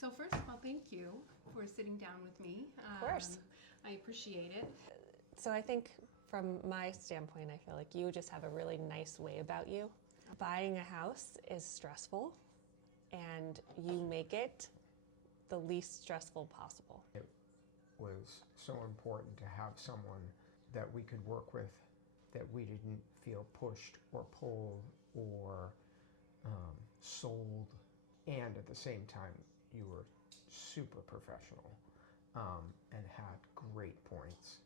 So first of all, thank you for sitting down with me. Of course. I appreciate it. So I think from my standpoint, I feel like you just have a really nice way about you. Buying a house is stressful, and you make it the least stressful possible. It was so important to have someone that we could work with, that we didn't feel pushed or pulled or sold, and at the same time you were super professional and had great points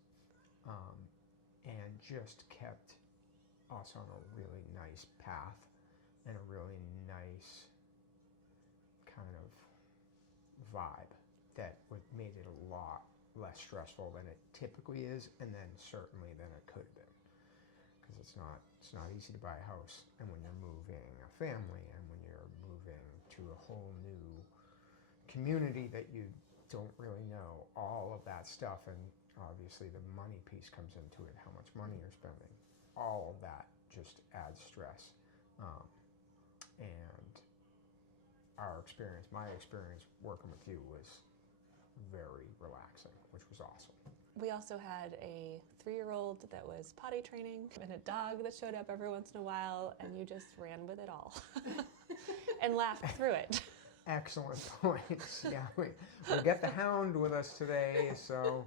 and just kept us on a really nice path and a really nice kind of vibe that made it a lot less stressful than it typically is, and then certainly than it could have been, because it's not easy to buy a house, and when you're moving a family and when you're moving to a whole new community that you don't really know, all of that stuff, and obviously the money piece comes into it, how much money you're spending, all of that just adds stress. And my experience working with you was very relaxing, which was awesome. We also had a 3-year-old that was potty training and a dog that showed up every once in a while, and you just ran with it all and laughed through it. Excellent points. Yeah, we get the hound with us today, so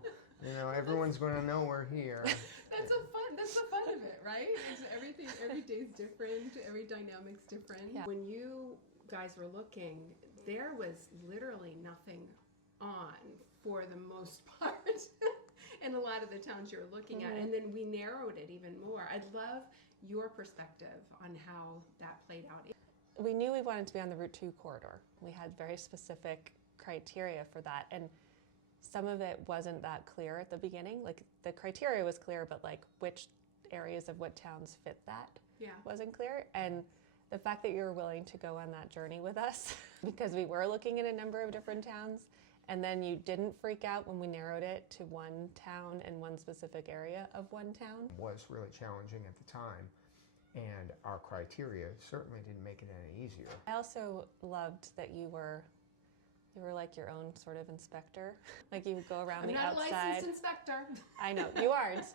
everyone's going to know we're here. That's the fun of it, right? It's every day's different, every dynamic's different. Yeah. When you guys were looking, there was literally nothing on for the most part in a lot of the towns you were looking at, and then we narrowed it even more. I'd love your perspective on how that played out. We knew we wanted to be on the Route 2 corridor. We had very specific criteria for that, and some of it wasn't that clear at the beginning. Like, the criteria was clear, but like which areas of what towns fit that wasn't clear. And the fact that you were willing to go on that journey with us, because we were looking at a number of different towns, and then you didn't freak out when we narrowed it to one town and one specific area of one town. It was really challenging at the time, and our criteria certainly didn't make it any easier. I also loved that you were like your own sort of inspector. Like, you would go around the outside. I'm not a licensed inspector. I know, you aren't.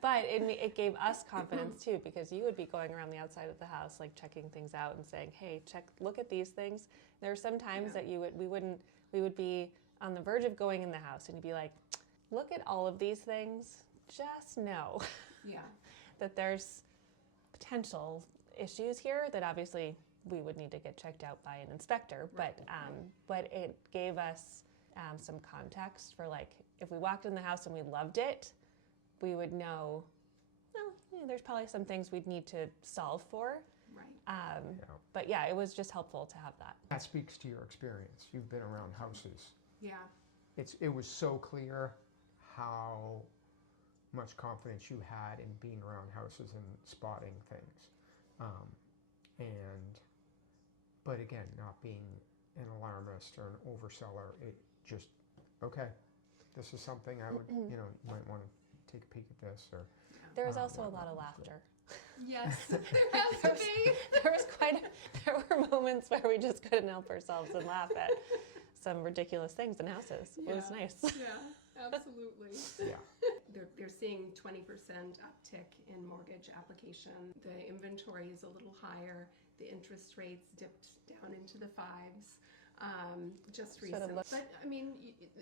But it gave us confidence too, because you would be going around the outside of the house, like checking things out and saying, hey, look at these things. There are some times that we would be on the verge of going in the house, and you'd be like, look at all of these things. Just know that there's potential issues here that obviously we would need to get checked out by an inspector, but it gave us some context for, like, if we walked in the house and we loved it, we would know, well, there's probably some things we'd need to solve for. Right. But yeah, it was just helpful to have that. That speaks to your experience. You've been around houses. Yeah. It was so clear how much confidence you had in being around houses and spotting things. But again, not being an alarmist or an overseller, it just, okay, this is something I would, you might want to take a peek at this. Or there was also a lot of laughter. Yes, there has to be. There were moments where we just couldn't help ourselves and laugh at some ridiculous things in houses. It was nice. Yeah, absolutely. Yeah. They're seeing 20% uptick in mortgage application. The inventory is a little higher. The interest rates dipped down into the 5s just recently. But I mean,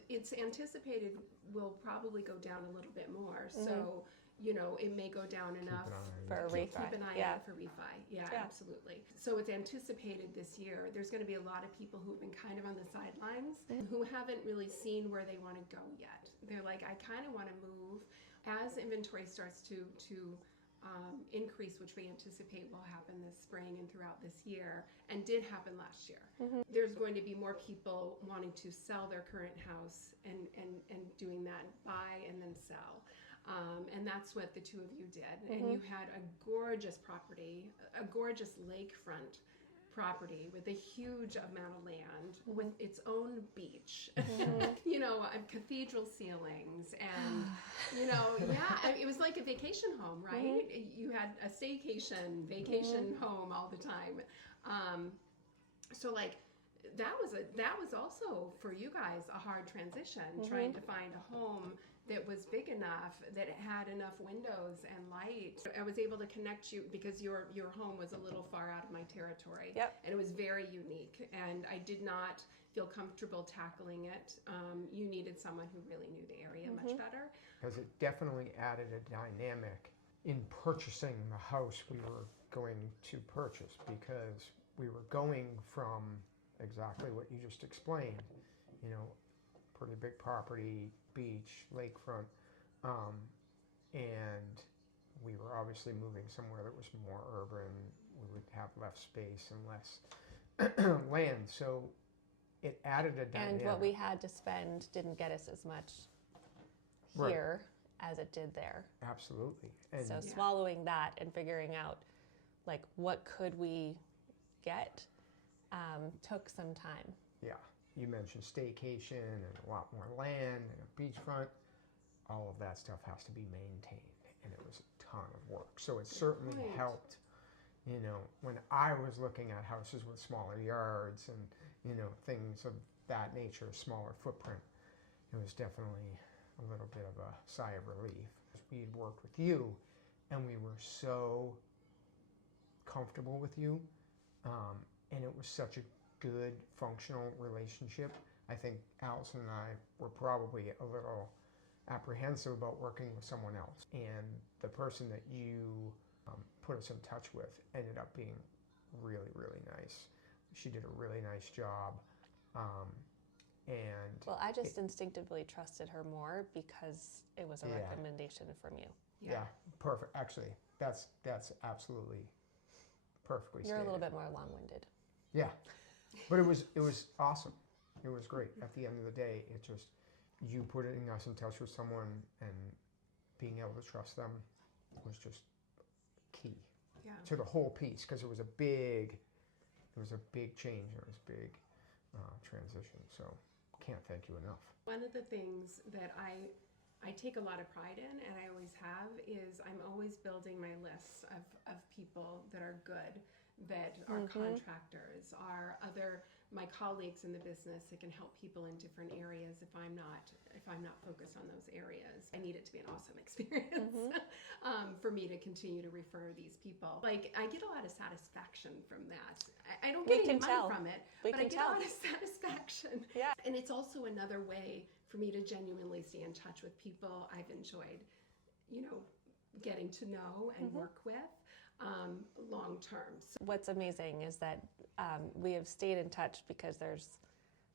it's anticipated will probably go down a little bit more. So, it may go down enough for a refi. Keep an eye out for refi. Yeah, absolutely. So it's anticipated this year. There's going to be a lot of people who have been kind of on the sidelines, who haven't really seen where they want to go yet. They're like, I kind of want to move. As inventory starts to increase, which we anticipate will happen this spring and throughout this year, and did happen last year. There's going to be more people wanting to sell their current house and doing that, buy and then sell. And that's what the two of you did. And you had a gorgeous property, a gorgeous lakefront property with a huge amount of land, with its own beach, cathedral ceilings, and it was like a vacation home, right? You had a staycation, vacation home all the time. So like that was also for you guys a hard transition, trying to find a home that was big enough, that it had enough windows and light. I was able to connect you because your home was a little far out of my territory. Yep. And it was very unique, and I did not feel comfortable tackling it. You needed someone who really knew the area much better. Because it definitely added a dynamic in purchasing the house we were going to purchase, because we were going from exactly what you just explained, you know, pretty big property, beach, lakefront, and we were obviously moving somewhere that was more urban. We would have less space and less land, so it added a dynamic. And what we had to spend didn't get us as much here as it did there. Absolutely. And So swallowing that and figuring out, like, what could we get took some time. yeah, you mentioned staycation and a lot more land and a beachfront. All of that stuff has to be maintained, and it was a ton of work. So it certainly helped, you know, when I was looking at houses with smaller yards and, you know, things of that nature, smaller footprint, it was definitely a little bit of a sigh of relief. We had worked with you, and we were so comfortable with you, and it was such a good, functional relationship. I think Allison and I were probably a little apprehensive about working with someone else, and the person that you put us in touch with ended up being really, really nice. She did a really nice job, and Well, I just instinctively trusted her more because it was a recommendation from you. yeah, perfect. Actually, that's absolutely perfectly You're stated. a little bit more long-winded. Yeah, but it was awesome. It was great. At the end of the day, it just, you putting us in touch with someone and being able to trust them was just key to the whole piece, because it was a big change. It was a big transition. So can't thank you enough. One of the things that I take a lot of pride in, and I always have, is I'm always building my lists of people that are good, that are contractors, are my colleagues in the business that can help people in different areas if I'm not focused on those areas. I need it to be an awesome experience for me to continue to refer these people. Like, I get a lot of satisfaction from that. I don't get any money from it, but I get a lot of satisfaction. Yeah. And it's also another way for me to genuinely stay in touch with people I've enjoyed, you know, getting to know and work with long term. So What's amazing is that we have stayed in touch because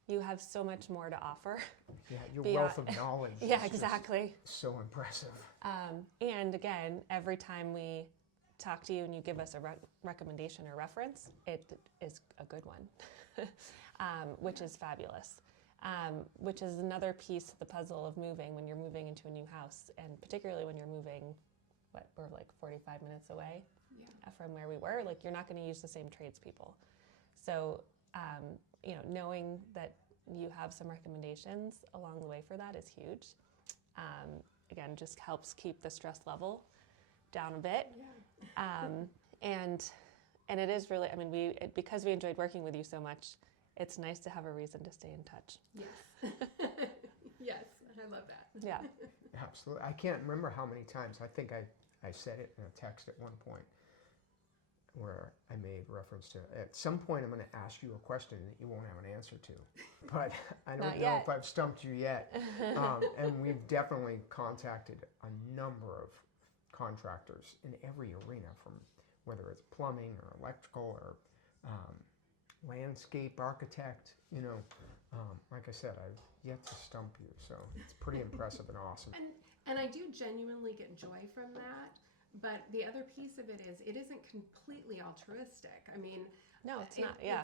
you have so much more to offer. Yeah, your wealth of knowledge. Yeah, is just exactly. so impressive. And again, every time we talk to you and you give us a recommendation or reference, it is a good one, which is fabulous. Which is another piece of the puzzle of moving when you're moving into a new house, and particularly when you're moving, we're like 45 minutes away from where we were. Like, you're not going to use the same tradespeople. So, you know, knowing that you have some recommendations along the way for that is huge. Again, just helps keep the stress level down a bit. And it is really, I mean, because we enjoyed working with you so much, it's nice to have a reason to stay in touch. Yes. Yes, I love that. Yeah. Absolutely. I can't remember how many times. I think I said it in a text at one point where I made reference to, at some point I'm going to ask you a question that you won't have an answer to. But I don't know if I've stumped you yet. And we've definitely contacted a number of contractors in every arena, from whether it's plumbing or electrical or landscape architect, you know. Like I said, I've yet to stump you, so it's pretty impressive and awesome. And I do genuinely get joy from that, but the other piece of it is, it isn't completely altruistic. I mean, no, it's not. Yeah,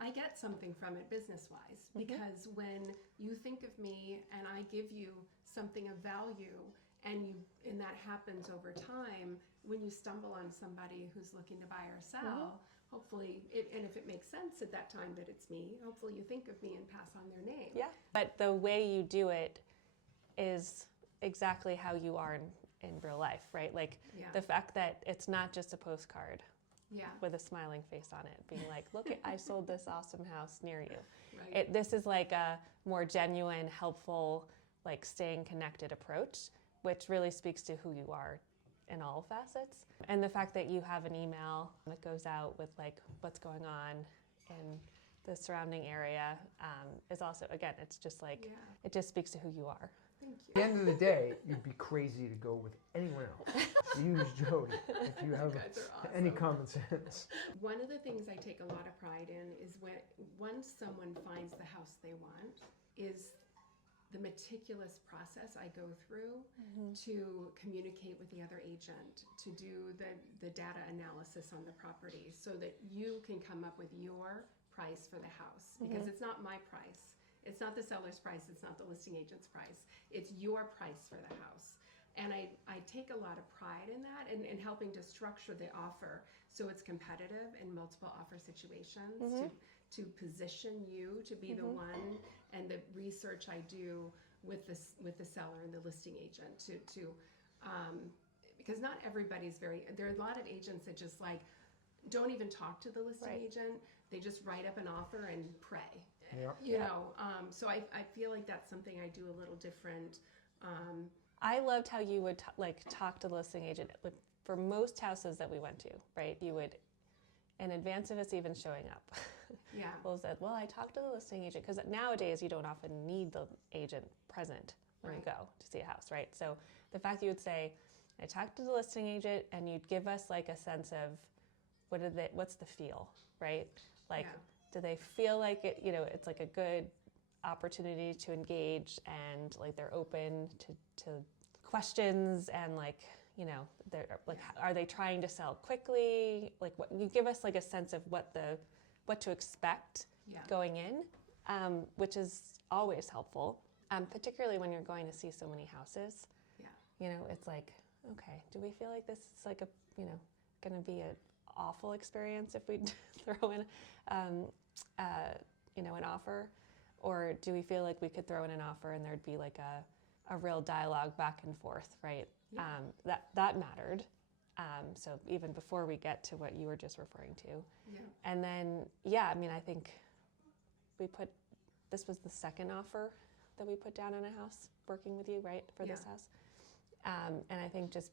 I get something from it business-wise, because when you think of me and I give you something of value, and that happens over time, when you stumble on somebody who's looking to buy or sell, hopefully, and if it makes sense at that time that it's me, hopefully you think of me and pass on their name. Yeah, but the way you do it is exactly how you are in real life, right? Like, the fact that it's not just a postcard with a smiling face on it, being like, look, I sold this awesome house near you. Right. This is like a more genuine, helpful, like staying connected approach, which really speaks to who you are in all facets. And the fact that you have an email that goes out with like what's going on in the surrounding area is also, again, it's just like, it just speaks to who you are. Thank you. At the end of the day, you'd be crazy to go with anyone else. Use Jody if you have guys are awesome. any common sense. One of the things I take a lot of pride in is when once someone finds the house they want, is the meticulous process I go through to communicate with the other agent, to do the data analysis on the property so that you can come up with your price for the house. Because it's not my price. It's not the seller's price. It's not the listing agent's price. It's your price for the house. And I take a lot of pride in that and in helping to structure the offer so it's competitive in multiple offer situations, to position you to be the one, and the research I do with the seller and the listing agent to because not everybody's there are a lot of agents that just like don't even talk to the listing agent. They just write up an offer and pray. Yep. You know, so I feel like that's something I do a little different. I loved how you would talk to the listing agent. Like, for most houses that we went to, right? You would, in advance of us even showing up, Will said, well, I talked to the listing agent, because nowadays you don't often need the agent present when you go to see a house, right? So the fact that you would say, I talked to the listing agent, and you'd give us like a sense of what's the feel, right? Like, do they feel like it, it's like a good opportunity to engage, and like they're open to questions, and like, they're like, are they trying to sell quickly? Like, what you give us like a sense of what to expect going in, which is always helpful, particularly when you're going to see so many houses. It's like, okay, do we feel like this is like going to be an awful experience if we throw in an offer, or do we feel like we could throw in an offer and there'd be like a real dialogue back and forth, right? That mattered. So even before we get to what you were just referring to. And then, I think this was the second offer that we put down on a house working with you, right, for this house. And I think just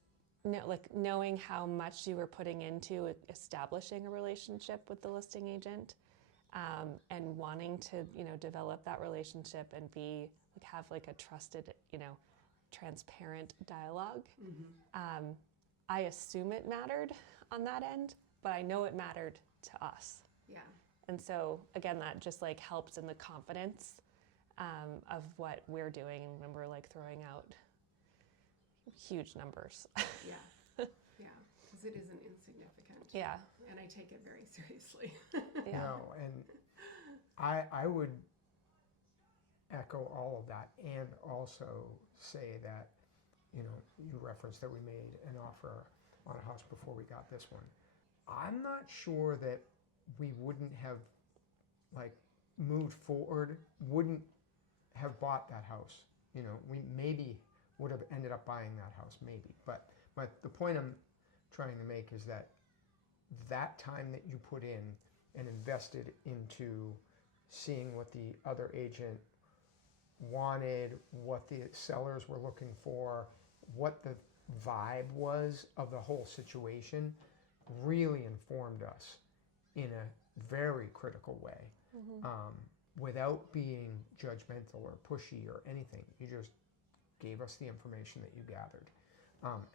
knowing how much you were putting into establishing a relationship with the listing agent, and wanting to, develop that relationship and have like a trusted, transparent dialogue. I assume it mattered on that end, but I know it mattered to us. And so again, that just like helps in the confidence of what we're doing when we're like throwing out huge numbers. Because it isn't insignificant. And I take it very seriously. No, and I would echo all of that, and also say that, you referenced that we made an offer on a house before we got this one. I'm not sure that we wouldn't have like moved forward, wouldn't have bought that house. We maybe would have ended up buying that house, maybe. But the point I'm trying to make is that time that you put in and invested into seeing what the other agent wanted, what the sellers were looking for, what the vibe was of the whole situation, really informed us in a very critical way, without being judgmental or pushy or anything. You just gave us the information that you gathered.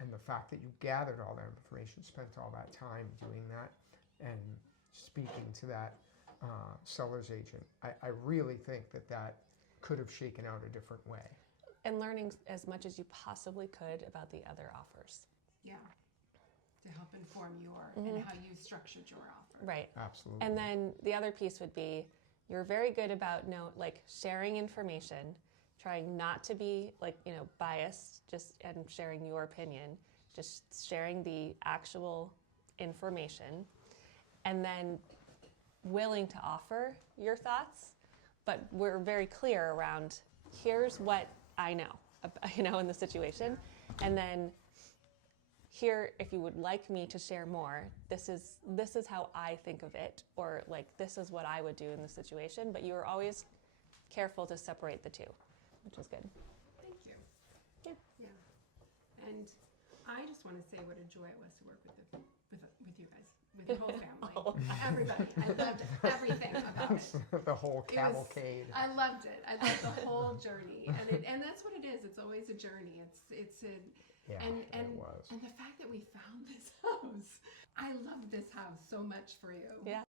And the fact that you gathered all that information, spent all that time doing that, and speaking to that seller's agent, I really think that could have shaken out a different way. And learning as much as you possibly could about the other offers. To help inform and how you structured your offer. Right. Absolutely. And then the other piece would be, you're very good about sharing information, trying not to be biased, and sharing your opinion, just sharing the actual information, and then willing to offer your thoughts, but we're very clear around, here's what I know, in the situation, and then here, if you would like me to share more, this is how I think of it, or like this is what I would do in this situation. But you were always careful to separate the two, which was good. Thank you. Yeah. Yeah. And I just want to say what a joy it was to work with you guys, with your whole family, everybody. I loved everything about it. The whole cavalcade. I loved it. I loved the whole journey, and that's what it is. It's always a journey. It's a Yeah, and it was. and the fact that we found this house, I loved this house so much for you. Yeah.